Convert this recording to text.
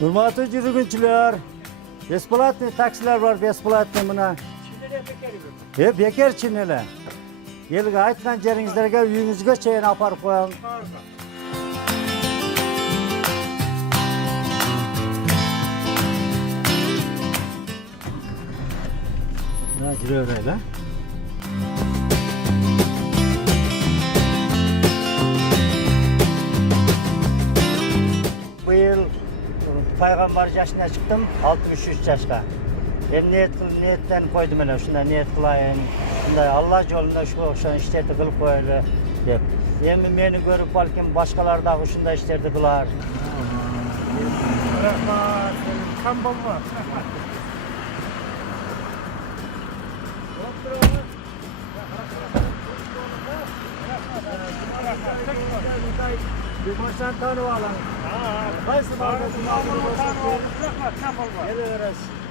Hurmatli yurgunchilar, besplatniy taksilar bor, besplatniy mana. Bekar chinnilar. Elga aytgan jeringizlarga uyingizga chayin aparib qo'ying. Mana jiraveraylar. Bu yıl payg'ambar yaşına çıktım, 63 yaşga. Niyetten koydum öyle, şunda niyet kılayın, şunda Allah yolunda şu okşan işlerdi kılıp koyuyor dep. Endi meni görüp balkim başkalar da şunda işlerdi kılar. Rahmat, tam bomba. Bir baştan tanı alalım. Qaysi mağazada? Rahmat, tam bomba. Geliverasiz.